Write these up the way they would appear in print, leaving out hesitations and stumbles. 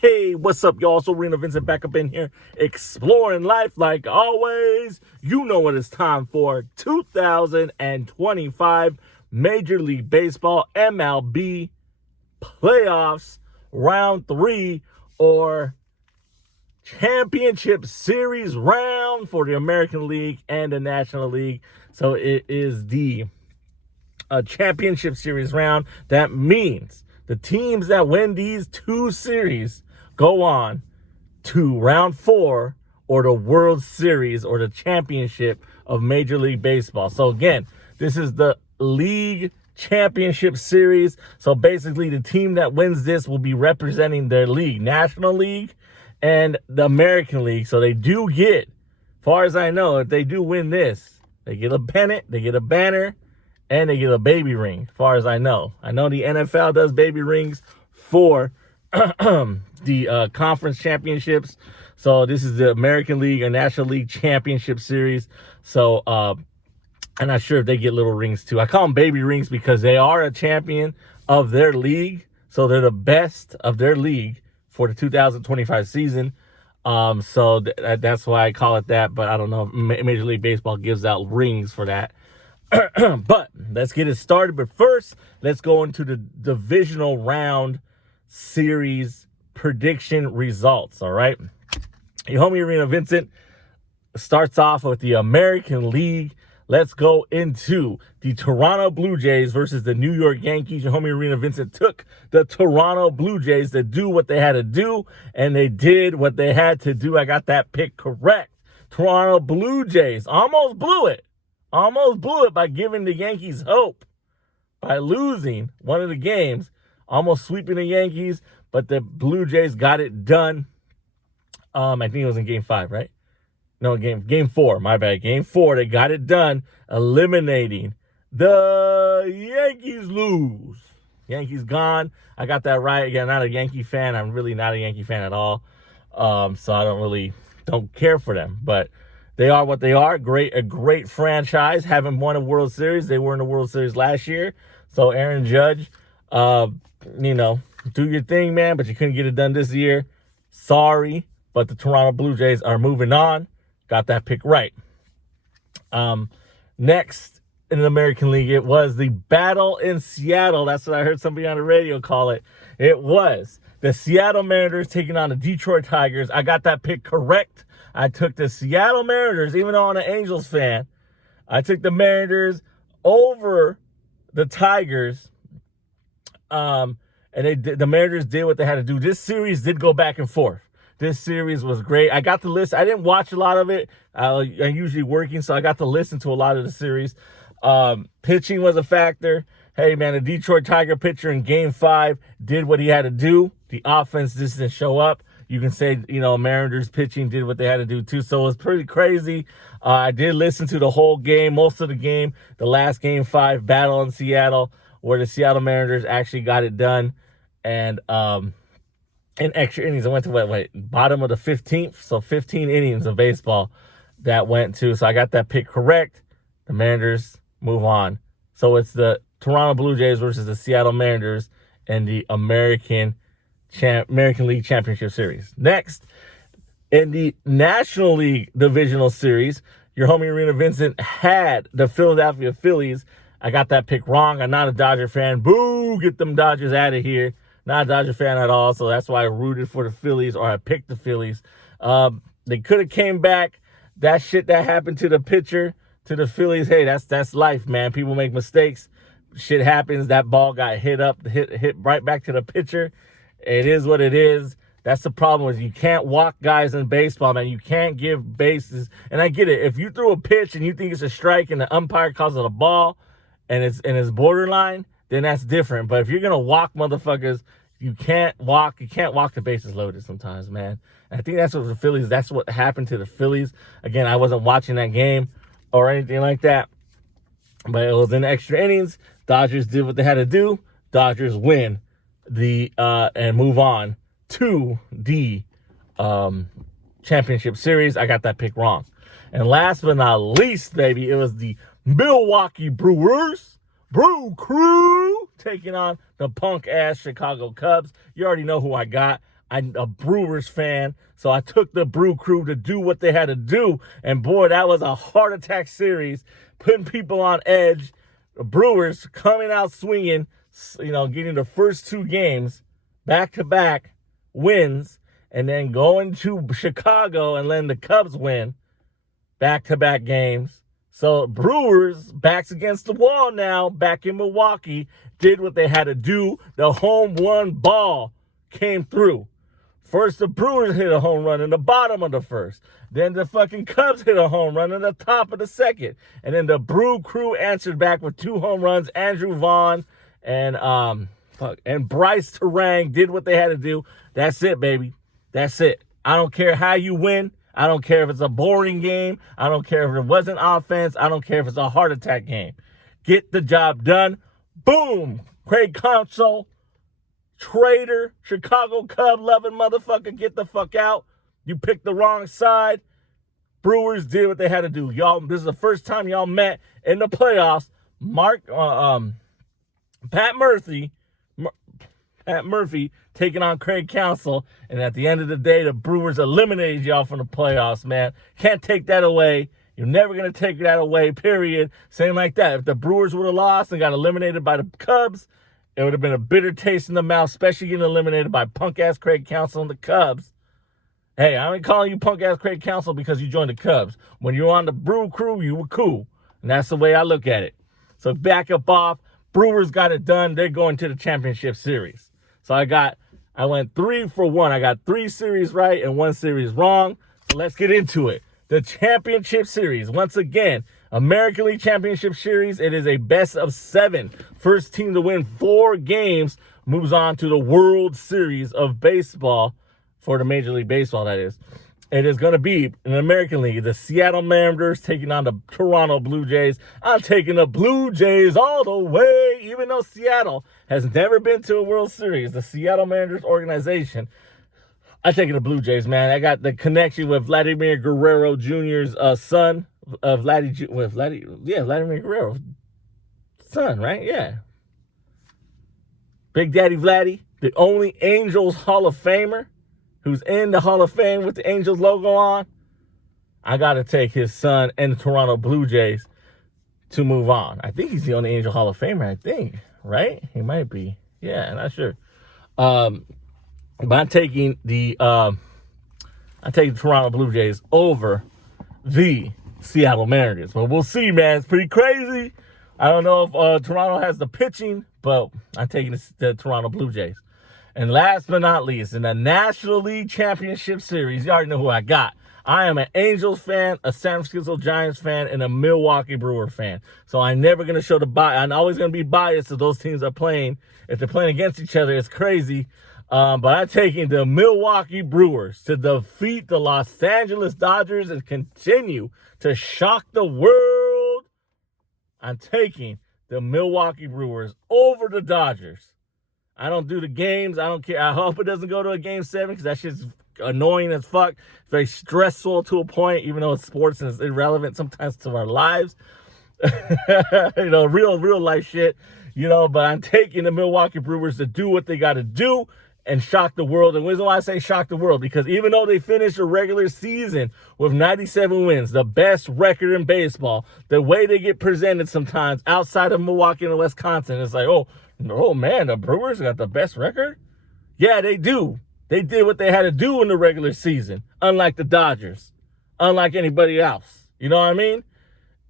Hey, what's up, y'all? So Arenavincent back up in here, exploring life like always. You know what it's time for. 2025 Major League Baseball MLB playoffs, round 3, or championship series round for the American League and the National League. So it is the championship series round. That means the teams that win these two series go on to round 4 or the World Series or the championship of Major League Baseball. So again, this is the league championship series. So basically the team that wins this will be representing their league, National League and the American League. So they do get, as far as I know, if they do win this, they get a pennant, they get a banner, and they get a baby ring, as far as I know. I know the NFL does baby rings for the conference championships. So this is the American League or National League Championship Series. So I'm not sure if they get little rings too. I call them baby rings because they are a champion of their league. So they're the best of their league for the 2025 season. So that's why I call it that. But I don't know if Major League Baseball gives out rings for that. But let's get it started. But first, let's go into the divisional round series prediction results. All right. Your homie Arenavincent starts off with the American League. Let's go into the Toronto Blue Jays versus the New York Yankees. Your homie Arenavincent took the Toronto Blue Jays to do what they had to do, and they did what they had to do. I got that pick correct. Toronto Blue Jays almost blew it. Almost blew it by giving the Yankees hope by losing one of the games, almost sweeping the Yankees, but the Blue Jays got it done. I think it was in game 5, right? No, game 4, my bad. Game 4, they got it done, eliminating the Yankees lose. Yankees gone. I got that right. Again, not a Yankee fan. I'm really not a Yankee fan at all. So I don't care for them, but they are what they are. A great franchise. Haven't won a World Series. They were in the World Series last year. So Aaron Judge, do your thing, man, but you couldn't get it done this year. Sorry, but the Toronto Blue Jays are moving on. Got that pick right. Next in the American League, it was the battle in Seattle. That's what I heard somebody on the radio call it. It was the Seattle Mariners taking on the Detroit Tigers. I got that pick correct. I took the Seattle Mariners, even though I'm an Angels fan. I took the Mariners over the Tigers. And the Mariners did what they had to do. This series did go back and forth. This series was great. I got to listen. I didn't watch a lot of it. I'm usually working, so I got to listen to a lot of the series. Pitching was a factor. Hey, man, the Detroit Tiger pitcher in Game 5 did what he had to do. The offense just didn't show up. You can say, Mariners pitching did what they had to do too. So it was pretty crazy. I did listen to the whole game, most of the game, the last Game 5 battle in Seattle, where the Seattle Mariners actually got it done. And in extra innings, I went to bottom of the 15th. So 15 innings of baseball that went to. So I got that pick correct. The Mariners move on. So it's the Toronto Blue Jays versus the Seattle Mariners and the American League Championship Series. Next, in the National League Divisional Series, your homie Arenavincent had the Philadelphia Phillies. I got that pick wrong. I'm not a Dodger fan. Boo! Get them Dodgers out of here. Not a Dodger fan at all, so that's why I rooted for the Phillies, or I picked the Phillies. They could have came back. That shit that happened to the pitcher, to the Phillies, hey, that's life, man. People make mistakes. Shit happens. That ball got hit right back to the pitcher. It is what it is. That's the problem is you can't walk guys in baseball, man. You can't give bases. And I get it. If you throw a pitch and you think it's a strike and the umpire calls it a ball and it's borderline, then that's different. But if you're going to walk motherfuckers, you can't walk the bases loaded sometimes, man. And I think that's what happened to the Phillies. Again, I wasn't watching that game or anything like that. But it was in extra innings. Dodgers did what they had to do. Dodgers win and move on to the championship series. I got that pick wrong. And last but not least, baby, it was the Milwaukee Brewers, Brew Crew, taking on the punk-ass Chicago Cubs. You already know who I got. I'm a Brewers fan, so I took the Brew Crew to do what they had to do. And boy, that was a heart attack series, putting people on edge. The Brewers coming out swinging, getting the first 2 games back-to-back wins, and then going to Chicago and letting the Cubs win back-to-back games. So Brewers, backs against the wall now, back in Milwaukee, did what they had to do. The home run ball came through. First, the Brewers hit a home run in the bottom of the first. Then the fucking Cubs hit a home run in the top of the second. And then the Brew Crew answered back with 2 home runs. Andrew Vaughn and Bryce Terang did what they had to do. That's it, baby. That's it. I don't care how you win. I don't care if it's a boring game. I don't care if it wasn't offense. I don't care if it's a heart attack game. Get the job done. Boom. Craig Counsell, traitor, Chicago Cub loving motherfucker, get the fuck out. You picked the wrong side. Brewers did what they had to do. Y'all, this is the first time y'all met in the playoffs. Pat Murphy taking on Craig Counsell, and at the end of the day, the Brewers eliminated y'all from the playoffs, man. Can't take that away. You're never going to take that away, period. Same like that. If the Brewers would have lost and got eliminated by the Cubs, it would have been a bitter taste in the mouth, especially getting eliminated by punk-ass Craig Counsell and the Cubs. Hey, I ain't calling you punk-ass Craig Counsell because you joined the Cubs. When you were on the Brew Crew, you were cool. And that's the way I look at it. So back up off. Brewers got it done. They're going to the championship series. So I went 3 for 1. I got 3 series right and 1 series wrong. So let's get into it. The championship series. Once again, American League Championship Series. It is a best of 7. First team to win 4 games moves on to the World Series of Baseball, for the Major League Baseball, that is. It is going to be in the American League, the Seattle Mariners taking on the Toronto Blue Jays. I'm taking the Blue Jays all the way, even though Seattle has never been to a World Series. The Seattle Mariners organization, I'm taking the Blue Jays, man. I got the connection with Vladimir Guerrero Jr.'s son, Vladimir Guerrero, son, right? Yeah. Big Daddy Vladdy, the only Angels Hall of Famer who's in the Hall of Fame with the Angels logo on. I got to take his son and the Toronto Blue Jays to move on. I think he's the only Angel Hall of Famer, I think, right? He might be. Yeah, not sure. But I'm taking the Toronto Blue Jays over the Seattle Mariners. But we'll see, man. It's pretty crazy. I don't know if Toronto has the pitching, but I'm taking the Toronto Blue Jays. And last but not least, in the National League Championship Series, you already know who I got. I am an Angels fan, a San Francisco Giants fan, and a Milwaukee Brewer fan. So I'm never going to show the bias. I'm always going to be biased if those teams are playing. If they're playing against each other, it's crazy. But I'm taking the Milwaukee Brewers to defeat the Los Angeles Dodgers and continue to shock the world. I'm taking the Milwaukee Brewers over the Dodgers. I don't do the games. I don't care. I hope it doesn't go to a game 7 because that shit's annoying as fuck. It's very stressful to a point, even though it's sports and it's irrelevant sometimes to our lives. Real life shit. But I'm taking the Milwaukee Brewers to do what they got to do and shock the world. And the reason why I say shock the world, because even though they finished a regular season with 97 wins, the best record in baseball, the way they get presented sometimes outside of Milwaukee and Wisconsin, it's like, oh man, the Brewers got the best record? Yeah, they do. They did what they had to do in the regular season, unlike the Dodgers, unlike anybody else. You know what I mean?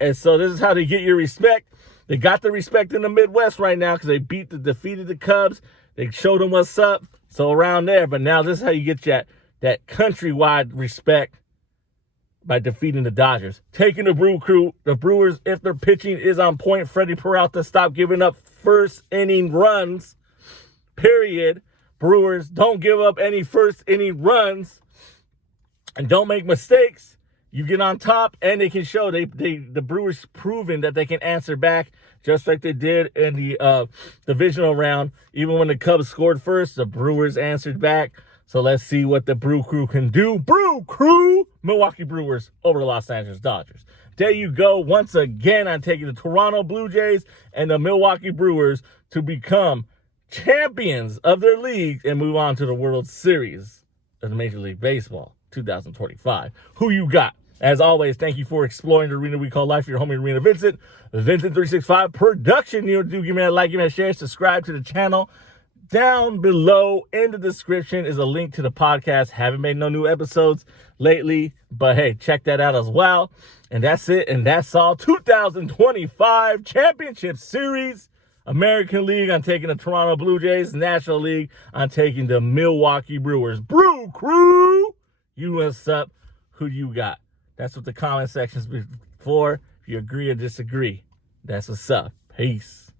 And so this is how they get your respect. They got the respect in the Midwest right now because they defeated the Cubs. They showed them what's up. So around there, but now this is how you get that countrywide respect, by defeating the Dodgers. Taking the Brew Crew, the Brewers, if their pitching is on point, Freddie Peralta, stop giving up first inning runs, period. Brewers, don't give up any first inning runs and don't make mistakes. You get on top and they can show the Brewers proven that they can answer back just like they did in the divisional round. Even when the Cubs scored first, the Brewers answered back. So let's see what the Brew Crew can do. Brew Crew, Milwaukee Brewers over the Los Angeles Dodgers. There you go. Once again, I'm taking the Toronto Blue Jays and the Milwaukee Brewers to become champions of their leagues and move on to the World Series of the Major League Baseball 2025. Who you got? As always, thank you for exploring the arena we call life. Your homie, Arenavincent. Vincent365 production. You do give me a like, give me a share, subscribe to the channel. Down below in the description is a link to the podcast. Haven't made no new episodes lately, but hey, check that out as well. And that's it. And that's all. 2025 Championship Series. American League, I'm taking the Toronto Blue Jays. National League, I'm taking the Milwaukee Brewers. Brew Crew, you what's up? Who you got? That's what the comment section's for. If you agree or disagree, that's what's up. Peace.